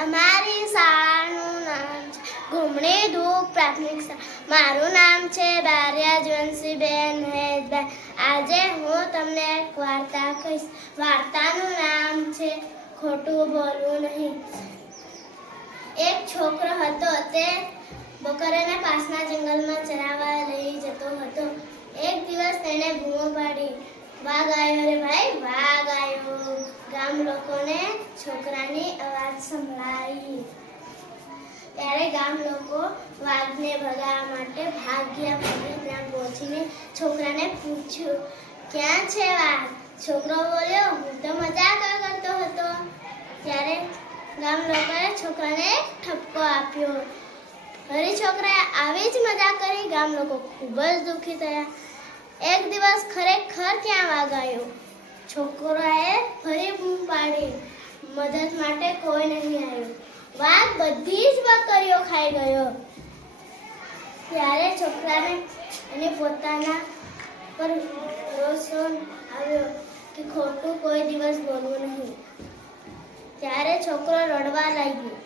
અમારી શાળાનું નામ છે ઘુમણી ધૂપ પ્રાથમિક શાળા. મારું નામ છે બારિયા જવનસીબેન હેતભાઈ. આજે હું તમને એક વાર્તા કહીશ. વાર્તાનું નામ છે ખોટું બોલવું નહીં. એક છોકરો હતો. તે બકરીને પાસના જંગલમાં ચરાવવા લઈ જતો હતો. એક દિવસ તેણે બૂમો પાડી, વાઘ આવ્યો રે ભાઈ, વાઘ આવ્યો. ગામ લોકોને છોકરાની અવાજ સંભળાઈ. ત્યારે ગામ લોકો વાઘને ભગાવવા માટે ભાગ્યા. પછી ત્યાં પહોંચીને છોકરાને પૂછ્યું, ક્યાં છે વાઘ? છોકરો બોલ્યો, હું તો મજાક કરતો હતો. ત્યારે ગામ લોકોએ છોકરાને એક ઠપકો આપ્યો. ફરી છોકરાએ આવી જ મજાક કરી. ગામ લોકો ખૂબ જ દુઃખી થયા. એક દિવસ ખરેખર ત્યાં વાઘ આવ્યો. છોકરાએ ફરી બૂમ પાડી. મદદ માટે કોઈ નહીં આવ્યું. વાઘ બધી જ બકરીઓ ખાઈ ગયો. ત્યારે છોકરાને એને પોતાના પર ભરોસો આવ્યો કે ખોટું કોઈ દિવસ બોલવું નહીં. ત્યારે છોકરો રડવા લાગ્યો.